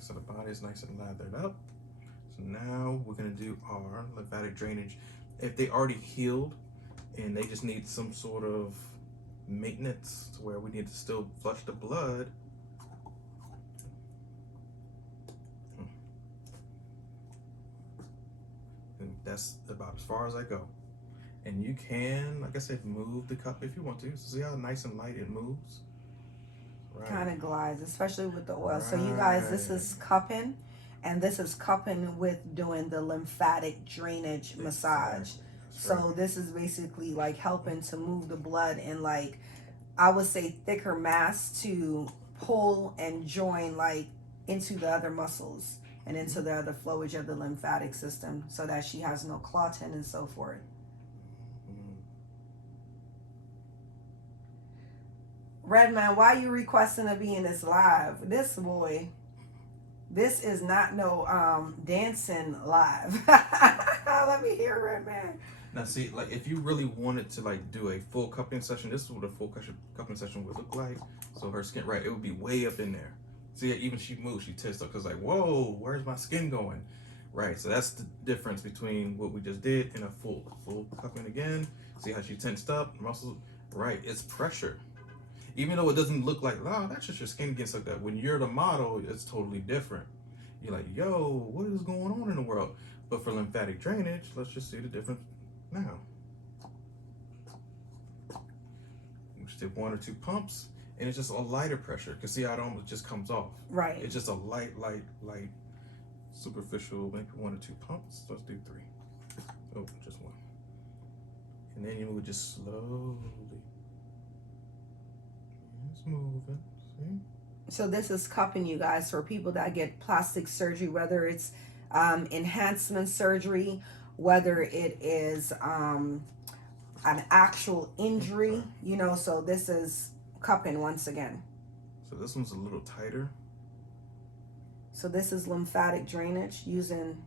so the body is nice and lathered up. So now we're gonna do our lymphatic drainage. If they already healed and they just need some sort of maintenance to where we need to still flush the blood, and that's about as far as I go. And you can, like I said, move the cup if you want to. So see how nice and light it moves? Right. Kind of glides, especially with the oil. Right. So you guys, this is cupping, and this is cupping with doing the lymphatic drainage massage. So this is basically like helping to move the blood in, like, I would say thicker mass to pull and join like into the other muscles and into the other flowage of the lymphatic system, so that she has no clotting and so forth. Redman, why are you requesting to be in this live? This boy, this is not no dancing live. Let me hear Redman. Now see, like if you really wanted to like do a full cupping session, this is what a full cupping session would look like. So her skin, right, it would be way up in there. See, even she moves, she tips up, because like, whoa, where's my skin going? Right, so that's the difference between what we just did and a full cupping again. See how she tensed up, muscles, right, it's pressure. Even though it doesn't look like, oh, that's just your skin gets like that. When you're the model, it's totally different. You're like, yo, what is going on in the world? But for lymphatic drainage, let's just see the difference now. We just did 1 or 2 pumps, and it's just a lighter pressure. Because see how it almost just comes off. Right. It's just a light, superficial, maybe 1 or 2 pumps. Let's do 3. Oh, just 1. And then you move just slowly. Moving. See? So this is cupping, you guys, for people that get plastic surgery, whether it's enhancement surgery, whether it is an actual injury, you know. So this is cupping once again. So this one's a little tighter. So this is lymphatic drainage using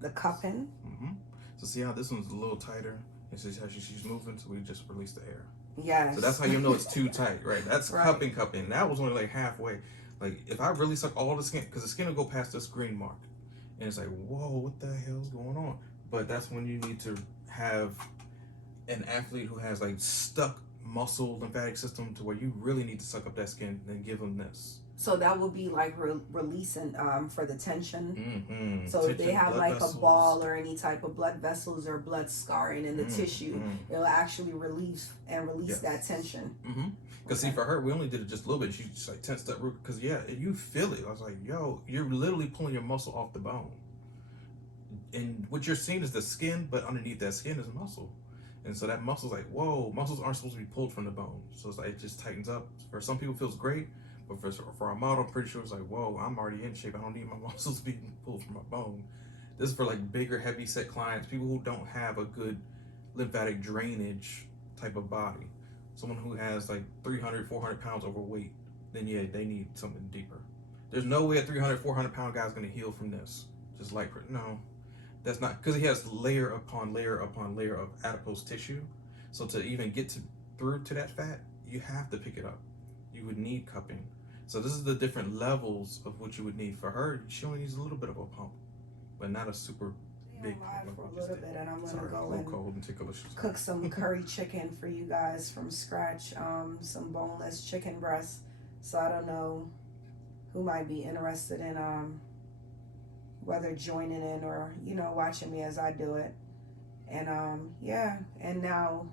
the cupping. So see how this one's a little tighter, and see how she's moving, so we just release the air. Yes. So that's how you know it's too tight, right? That's right. Cupping. That was only like halfway. Like if I really suck all the skin, because the skin will go past this green mark, and it's like, whoa, what the hell's going on? But that's when you need to have an athlete who has like stuck muscle lymphatic system to where you really need to suck up that skin and give them this. So that would be like releasing for the tension. So tension, if they have like vessels, a ball or any type of blood vessels or blood scarring in the tissue, it'll actually release that tension. Because see, for her, we only did it just a little bit. She just like tensed up, because yeah, you feel it. I was like, yo, you're literally pulling your muscle off the bone. And what you're seeing is the skin, but underneath that skin is muscle. And so that muscle's like, whoa, muscles aren't supposed to be pulled from the bone. So it's like, it just tightens up. For some people, it feels great. But for our model, I'm pretty sure it's like, whoa, I'm already in shape. I don't need my muscles being pulled from my bone. This is for like bigger, heavy set clients, people who don't have a good lymphatic drainage type of body. Someone who has like 300, 400 pounds overweight, then yeah, they need something deeper. There's no way a 300, 400 pound guy is going to heal from this. Just like, no, that's not, because he has layer upon layer upon layer of adipose tissue. So to even get through to that fat, you have to pick it up. You would need cupping. So this is the different levels of what you would need. For her, she only needs a little bit of a pump, but not a super big pump. For a little bit, and I'm gonna go and cold and ticklish. Cook some curry chicken for you guys from scratch. Some boneless chicken breasts. So I don't know who might be interested in whether joining in or, you know, watching me as I do it. And yeah, and now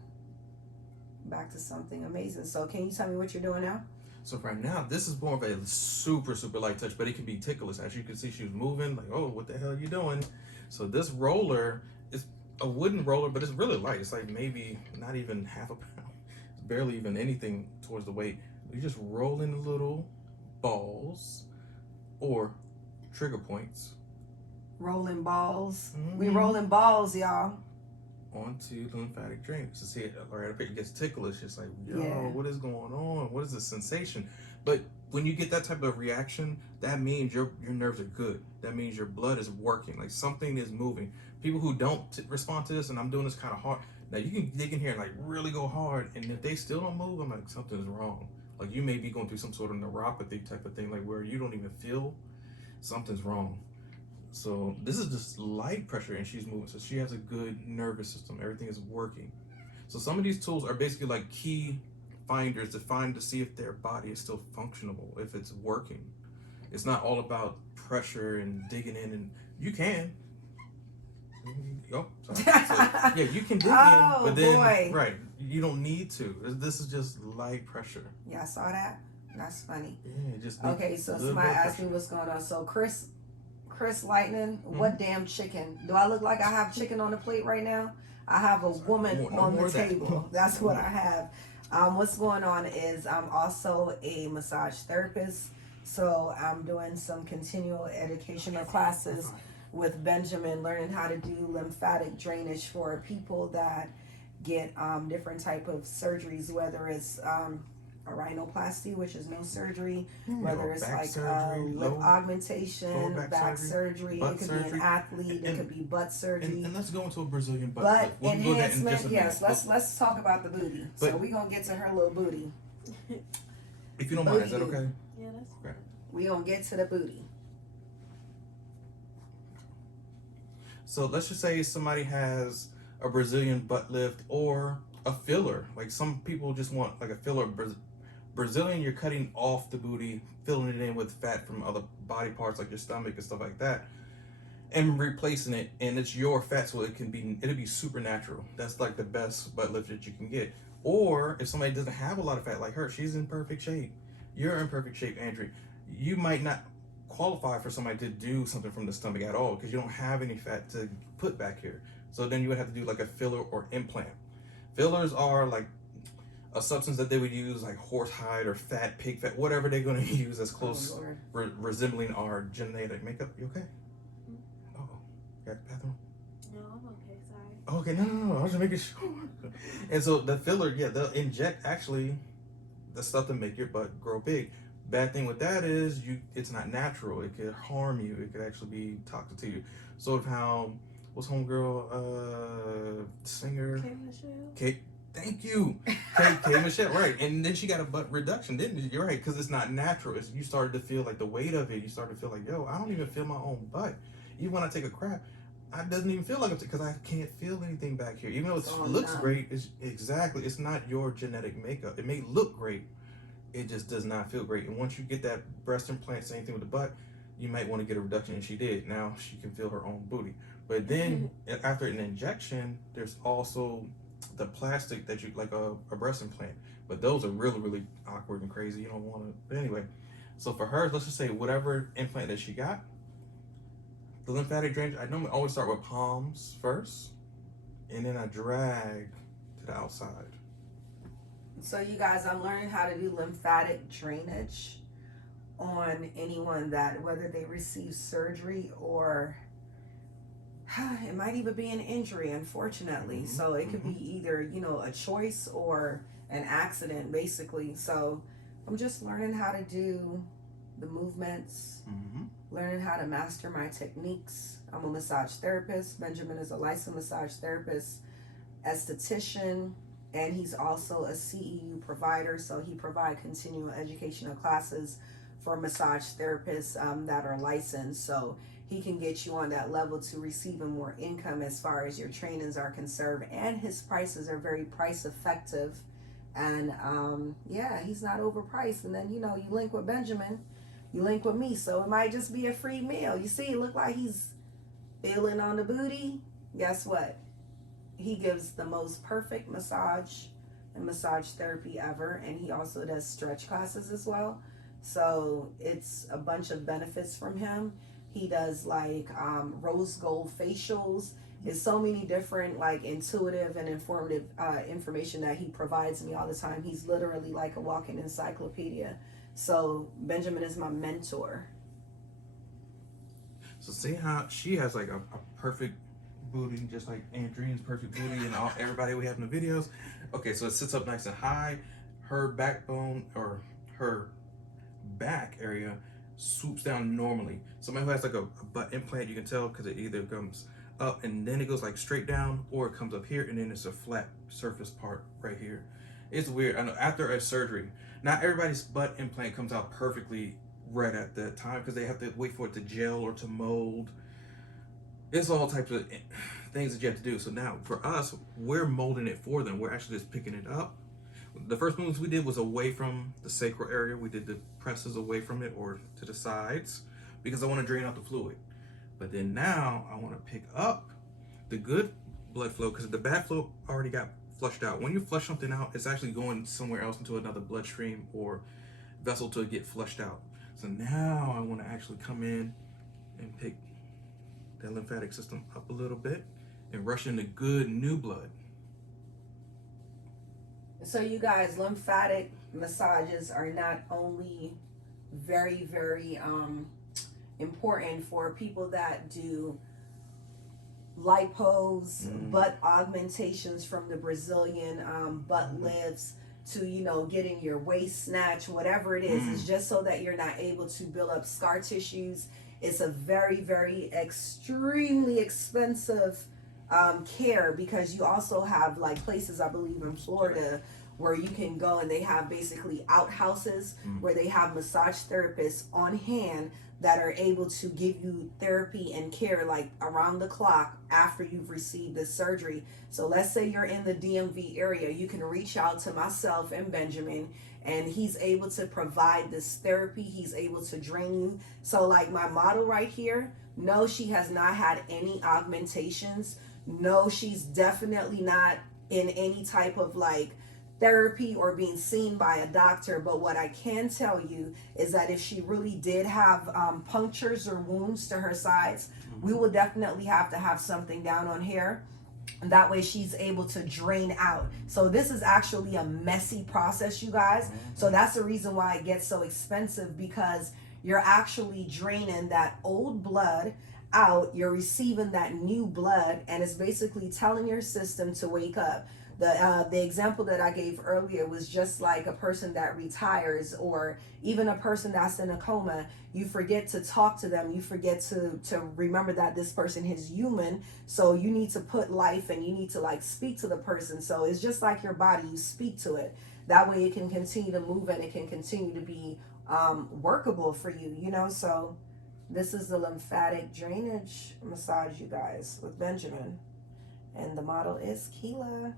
back to something amazing. So can you tell me what you're doing now? So right now, this is more of a super, super light touch, but it can be ticklish. As you can see, she was moving, like, oh, what the hell are you doing? So this roller is a wooden roller, but it's really light. It's like maybe not even half a pound. It's barely even anything towards the weight. You just roll in the little balls or trigger points. Rolling balls. We rolling balls, y'all. Onto the lymphatic drainage. To see it right up here, it gets ticklish. It's like, yo, what is going on? What is the sensation? But when you get that type of reaction, that means your nerves are good. That means your blood is working. Like something is moving. People who don't respond to this, and I'm doing this kind of hard. Now you can dig in here and like really go hard, and if they still don't move, I'm like, something's wrong. Like you may be going through some sort of neuropathy type of thing, like where you don't even feel something's wrong. So this is just light pressure and she's moving. So she has a good nervous system. Everything is working. So some of these tools are basically like key finders to see if their body is still functionable, if it's working. It's not all about pressure and digging in, and you can. Oh, sorry. So, yeah, you can dig in, but then right, you don't need to. This is just light pressure. Yeah, I saw that. That's funny. Yeah, just okay. So somebody asked me what's going on. So Chris Lightning, what damn chicken? Do I look like I have chicken on the plate right now? I have a woman on the table. That's what I have. What's going on is I'm also a massage therapist. So I'm doing some continual educational classes with Benjamin, learning how to do lymphatic drainage for people that get different type of surgeries, whether it's a rhinoplasty, which is no surgery, whether it's like lip augmentation, back surgery, it could be an athlete, it could be butt surgery. And let's go into a Brazilian butt lift. We'll enhancement, yes. Let's talk about the booty. So we're gonna get to her little booty. If you don't mind, is that okay? Yeah, that's okay. We gonna get to the booty. So let's just say somebody has a Brazilian butt lift or a filler. Like some people just want like a filler. Brazilian, you're cutting off the booty, filling it in with fat from other body parts like your stomach and stuff like that, and replacing it. And it's your fat, so it'll be super natural. That's like the best butt lift that you can get. Or if somebody doesn't have a lot of fat like her, she's in perfect shape. You're in perfect shape, Andrew. You might not qualify for somebody to do something from the stomach at all because you don't have any fat to put back here. So then you would have to do like a filler or implant. Fillers are like a substance that they would use like horsehide or fat, pig fat, whatever they're going to use as close resembling our genetic makeup. You okay? Oh, got the bathroom? No, I'm okay, sorry. Okay, no, I was just making sure. And so the filler, yeah, they'll inject actually the stuff to make your butt grow big. Bad thing with that is it's not natural. It could harm you. It could actually be toxic to you. Sort of how, what's homegirl, singer? K. Michelle. Thank you. K. Michelle, right. And then she got a butt reduction, didn't you? You're right, because it's not natural. You started to feel like the weight of it. You started to feel like, yo, I don't even feel my own butt. Even when I take a crap, it doesn't even feel like it because I can't feel anything back here. Even though it looks great, it's not your genetic makeup. It may look great. It just does not feel great. And once you get that breast implant, same thing with the butt, you might want to get a reduction, and she did. Now she can feel her own booty. But then after an injection, there's also the plastic that you, like a breast implant. But those are really, really awkward and crazy. You don't want to, but anyway. So for her, let's just say whatever implant that she got, the lymphatic drainage, I normally always start with palms first, and then I drag to the outside. So you guys, I'm learning how to do lymphatic drainage on anyone that, whether they receive surgery or it might even be an injury, unfortunately. So it could be either, a choice or an accident, basically. So I'm just learning how to do the movements, learning how to master my techniques. I'm a massage therapist. Benjamin is a licensed massage therapist, esthetician, and he's also a CEU provider, so he provides continual educational classes for massage therapists that are licensed, so he can get you on that level to receiving more income as far as your trainings are concerned, and his prices are very price effective, and yeah, he's not overpriced. And then you link with Benjamin, you link with me, so it might just be a free meal. You see, it look like he's feeling on the booty. Guess what? He gives the most perfect massage and massage therapy ever, and he also does stretch classes as well. So it's a bunch of benefits from him. He does like rose gold facials. There's so many different like intuitive and informative information that he provides me all the time. He's literally like a walking encyclopedia. So Benjamin is my mentor. So see how she has like a perfect booty, just like Andrene's perfect booty and everybody we have in the videos. Okay, so it sits up nice and high. Her backbone or her back area swoops down normally. Somebody who has like a butt implant, you can tell because it either comes up and then it goes like straight down, or it comes up here and then it's a flat surface part right here. It's weird. I know after a surgery, not everybody's butt implant comes out perfectly right at that time because they have to wait for it to gel or to mold. It's all types of things that you have to do. So now for us, we're molding it for them. We're actually just picking it up. The first moves we did was away from the sacral area. We did the presses away from it or to the sides because I want to drain out the fluid. But then now I want to pick up the good blood flow because the bad flow already got flushed out. When you flush something out, it's actually going somewhere else into another bloodstream or vessel to get flushed out. So now I want to actually come in and pick that lymphatic system up a little bit and rush in the good new blood. So you guys, lymphatic massages are not only very, very important for people that do lipos, butt augmentations from the Brazilian butt lifts to, you know, getting your waist snatch, whatever it is. It's just so that you're not able to build up scar tissues. It's a very, very extremely expensive care because you also have like places, I believe in Florida, where you can go and they have basically outhouses where they have massage therapists on hand that are able to give you therapy and care like around the clock after you've received the surgery. So let's say you're in the DMV area, you can reach out to myself and Benjamin, and he's able to provide this therapy. He's able to drain you. So like my model right here, no, she has not had any augmentations. No, she's definitely not in any type of like therapy or being seen by a doctor. But what I can tell you is that if she really did have punctures or wounds to her sides, we will definitely have to have something down on here. And that way she's able to drain out. So this is actually a messy process, you guys. So that's the reason why it gets so expensive, because you're actually draining that old blood out, you're receiving that new blood, and it's basically telling your system to wake up. The example that I gave earlier was just like a person that retires, or even a person that's in a coma. You forget to talk to them. You forget to remember that this person is human. So you need to put life and you need to like speak to the person. So it's just like your body, you speak to it. That way it can continue to move and it can continue to be workable for you, you know? So this is the lymphatic drainage massage, you guys, with Benjamin. And the model is Keela.